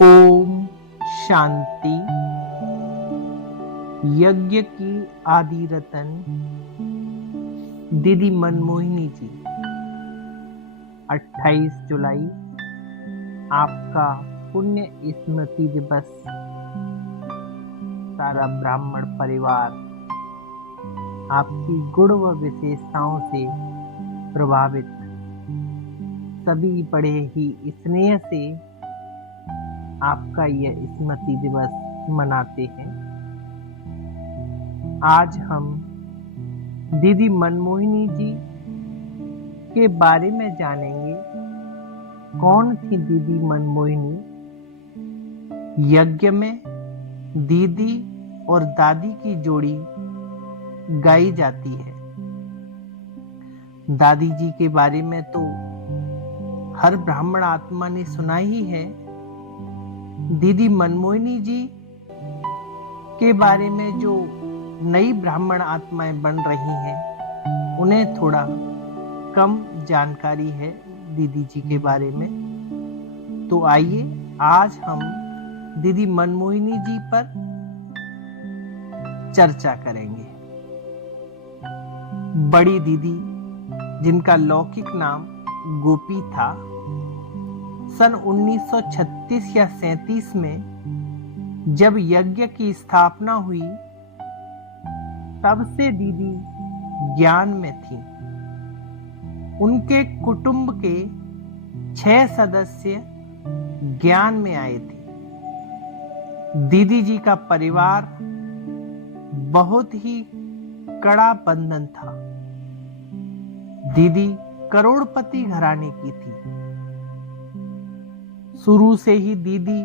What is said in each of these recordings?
ओम शांति। यज्ञ की आदि रतन दीदी मनमोहिनी जी, 28 जुलाई आपका पुण्य स्मृति दिवस। सारा ब्राह्मण परिवार आपकी गुण व विशेषताओं से प्रभावित, सभी बड़े ही स्नेह से आपका यह स्मृति दिवस मनाते हैं। आज हम दीदी मनमोहिनी जी के बारे में जानेंगे। कौन थी दीदी मनमोहिनी? यज्ञ में दीदी और दादी की जोड़ी गाई जाती है। दादी जी के बारे में तो हर ब्राह्मण आत्मा ने सुना ही है। दीदी मनमोहिनी जी के बारे में जो नई ब्राह्मण आत्माएं बन रही हैं, उन्हें थोड़ा कम जानकारी है दीदी जी के बारे में। तो आइए आज हम दीदी मनमोहिनी जी पर चर्चा करेंगे। बड़ी दीदी, जिनका लौकिक नाम गोपी था, सन 1936 या 37 में जब यज्ञ की स्थापना हुई, तब से दीदी ज्ञान में थी। उनके कुटुंब के 6 सदस्य ज्ञान में आए थे। दीदी जी का परिवार बहुत ही कड़ा बंधन था। दीदी करोड़पति घराने की थी। शुरू से ही दीदी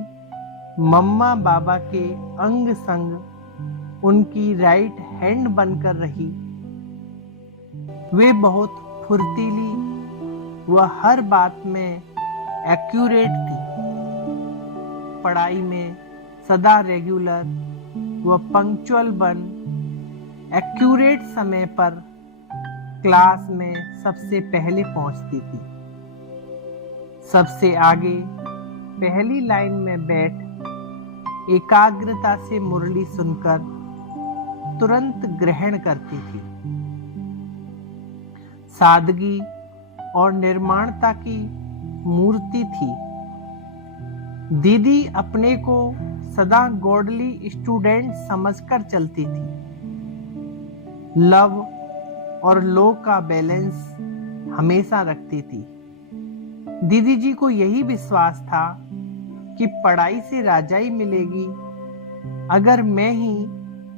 मम्मा बाबा के अंग संग उनकी राइट हैंड बनकर रही। वे बहुत फुर्तीली व हर बात में एक्यूरेट थी। पढ़ाई में सदा रेगुलर व पंक्चुअल बन एक्यूरेट समय पर क्लास में सबसे पहले पहुंचती थी। सबसे आगे पहली लाइन में बैठ एकाग्रता से मुरली सुनकर तुरंत ग्रहण करती थी। सादगी और निर्माणता की मूर्ति थी। दीदी अपने को सदा गॉडली स्टूडेंट समझकर चलती थी। लव और लो का बैलेंस हमेशा रखती थी। दीदी जी को यही विश्वास था कि पढ़ाई से राजाई मिलेगी। अगर मैं ही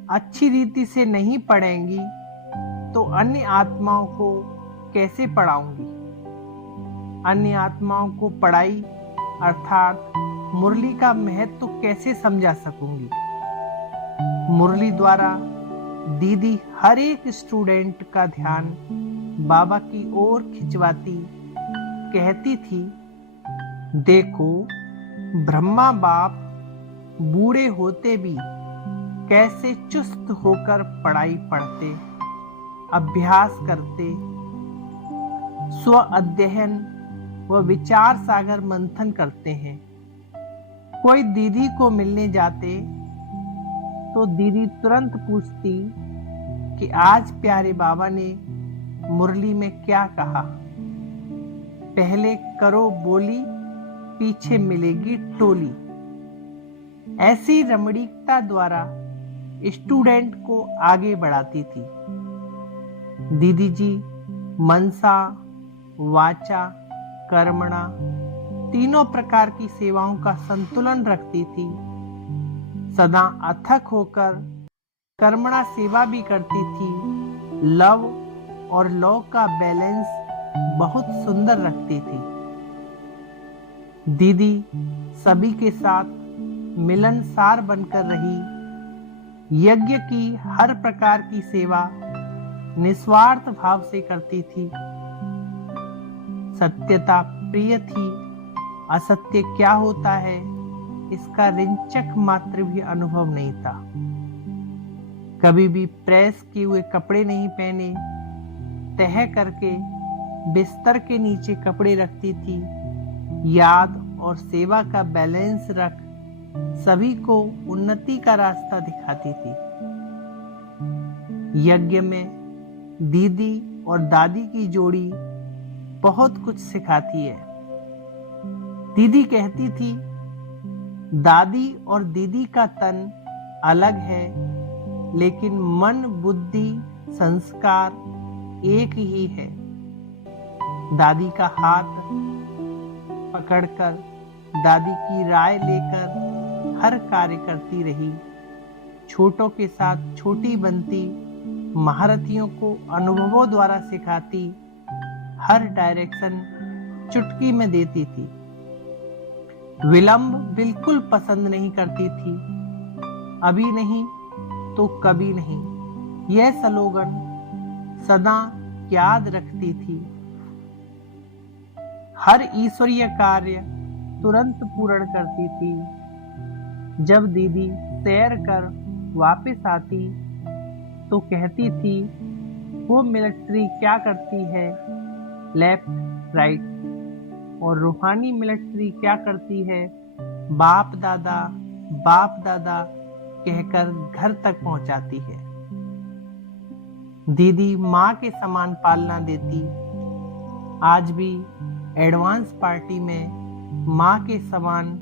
अच्छी रीति से नहीं पढ़ेंगी तो अन्य आत्माओं को कैसे पढ़ाऊंगी? अन्य आत्माओं को पढ़ाई अर्थात मुरली का महत्व तो कैसे समझा सकूंगी? मुरली द्वारा दीदी हर एक स्टूडेंट का ध्यान बाबा की ओर खिंचवाती, कहती थी, देखो ब्रह्मा बाप बूढ़े होते भी कैसे चुस्त होकर पढ़ाई पढ़ते, अभ्यास करते, स्व अध्ययन व विचार सागर मंथन करते हैं। कोई दीदी को मिलने जाते तो दीदी तुरंत पूछती कि आज प्यारे बाबा ने मुरली में क्या कहा। पहले करो बोली, पीछे मिलेगी टोली। ऐसी रमणीकता द्वारा स्टूडेंट को आगे बढ़ाती थी। दीदी जी मनसा, वाचा, कर्मणा तीनों प्रकार की सेवाओं का संतुलन रखती थी। सदा अथक होकर कर्मणा सेवा भी करती थी। लव और लौ का बैलेंस बहुत सुंदर रखती थी। दीदी सभी के साथ मिलनसार बनकर रही। यज्ञ की हर प्रकार की सेवा निस्वार्थ भाव से करती थी। सत्यता प्रिय थी। असत्य क्या होता है इसका रिंचक मात्र भी अनुभव नहीं था। कभी भी प्रेस किए हुए कपड़े नहीं पहने। तह करके बिस्तर के नीचे कपड़े रखती थी। याद और सेवा का बैलेंस रख सभी को उन्नति का रास्ता दिखाती थी। यज्ञ में दीदी और दादी की जोड़ी बहुत कुछ सिखाती है। दीदी कहती थी, दादी और दीदी का तन अलग है, लेकिन मन, बुद्धि, संस्कार एक ही है। दादी का हाथ पकड़कर, दादी की राय लेकर हर कार्य करती रही। छोटों के साथ छोटी बनती, महारथियों को अनुभवों द्वारा सिखाती, हर डायरेक्शन चुटकी में देती थी। विलंब बिल्कुल पसंद नहीं करती थी। अभी नहीं तो कभी नहीं, यह स्लोगन सदा याद रखती थी। हर ईश्वरीय कार्य तुरंत पूर्ण करती थी। जब दीदी सैर कर वापस आती तो कहती थी, वो मिलिट्री क्या करती है, लेफ्ट राइट, और रूहानी मिलिट्री क्या करती है, बाप दादा कहकर घर तक पहुंचाती है। दीदी माँ के समान पालना देती। आज भी एडवांस पार्टी में माँ के समान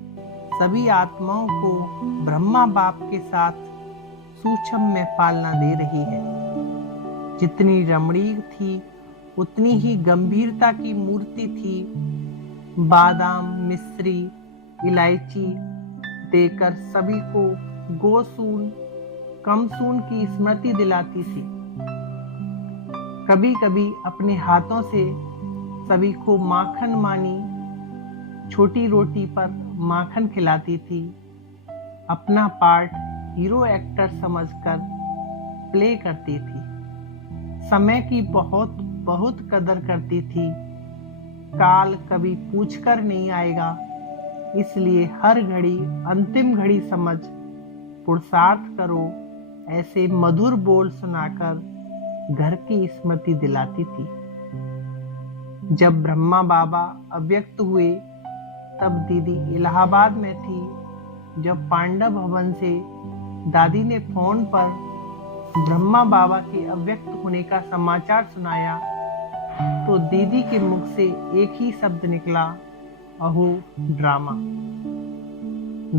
सभी आत्माओं को ब्रह्मा बाप के साथ सूक्ष्म में पालना दे रही है। जितनी रमणीक थी उतनी ही गंभीरता की मूर्ति थी। बादाम, मिश्री, इलायची देकर सभी को गोसून, कमसून की स्मृति दिलाती थी। कभी कभी अपने हाथों से सभी को माखन मानी छोटी रोटी पर माखन खिलाती थी। अपना पार्ट हीरो एक्टर समझकर प्ले करती थी। समय की बहुत बहुत कदर करती थी। काल कभी पूछकर नहीं आएगा, इसलिए हर घड़ी अंतिम घड़ी समझ पुरुषार्थ करो, ऐसे मधुर बोल सुनाकर घर की स्मृति दिलाती थी। जब ब्रह्मा बाबा अव्यक्त हुए तब दीदी इलाहाबाद में थी। जब पांडव भवन से दादी ने फोन पर ब्रह्मा बाबा के अव्यक्त होने का समाचार सुनाया तो दीदी के मुख से एक ही शब्द निकला, अहो ड्रामा।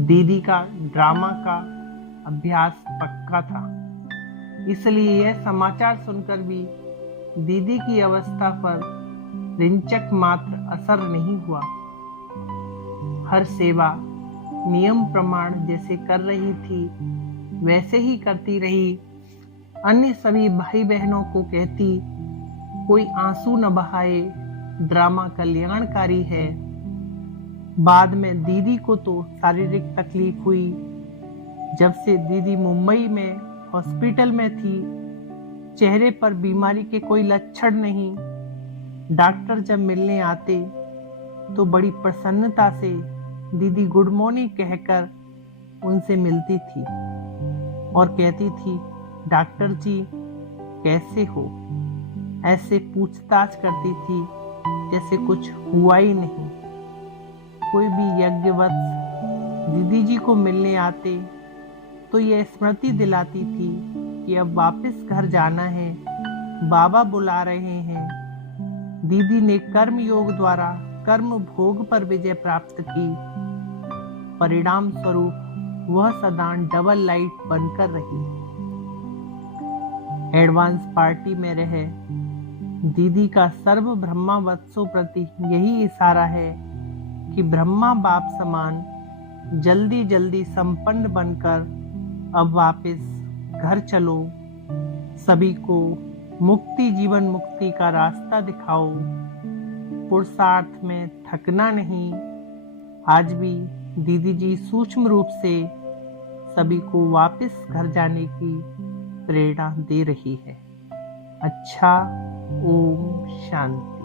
दीदी का ड्रामा का अभ्यास पक्का था, इसलिए यह समाचार सुनकर भी दीदी की अवस्था पर रिंचक मात्र असर नहीं हुआ। हर सेवा नियम प्रमाण जैसे कर रही थी वैसे ही करती रही। अन्य सभी भाई बहनों को कहती, कोई आंसू न बहाए, ड्रामा कल्याणकारी है। बाद में दीदी को तो शारीरिक तकलीफ हुई। जब से दीदी मुंबई में हॉस्पिटल में थी, चेहरे पर बीमारी के कोई लक्षण नहीं। डॉक्टर जब मिलने आते तो बड़ी प्रसन्नता से दीदी गुड मॉर्निंग कहकर उनसे मिलती थी और कहती थी, डॉक्टर जी कैसे हो, ऐसे पूछताछ करती थी जैसे कुछ हुआ ही नहीं। कोई भी यज्ञवत्स दीदी जी को मिलने आते तो यह स्मृति दिलाती थी कि अब वापस घर जाना है, बाबा बुला रहे हैं। दीदी ने कर्म योग द्वारा कर्म भोग पर विजय प्राप्त की। परिणाम स्वरूप वह सदा डबल लाइट बनकर रही। एडवांस पार्टी में रहे दीदी का सर्व ब्रह्मा वत्सों प्रति यही इशारा है कि ब्रह्मा बाप समान जल्दी जल्दी संपन्न बनकर अब वापस घर चलो। सभी को मुक्ति, जीवन मुक्ति का रास्ता दिखाओ। पुरुषार्थ में थकना नहीं। आज भी दीदी जी सूक्ष्म रूप से सभी को वापस घर जाने की प्रेरणा दे रही है। अच्छा, ओम शांति।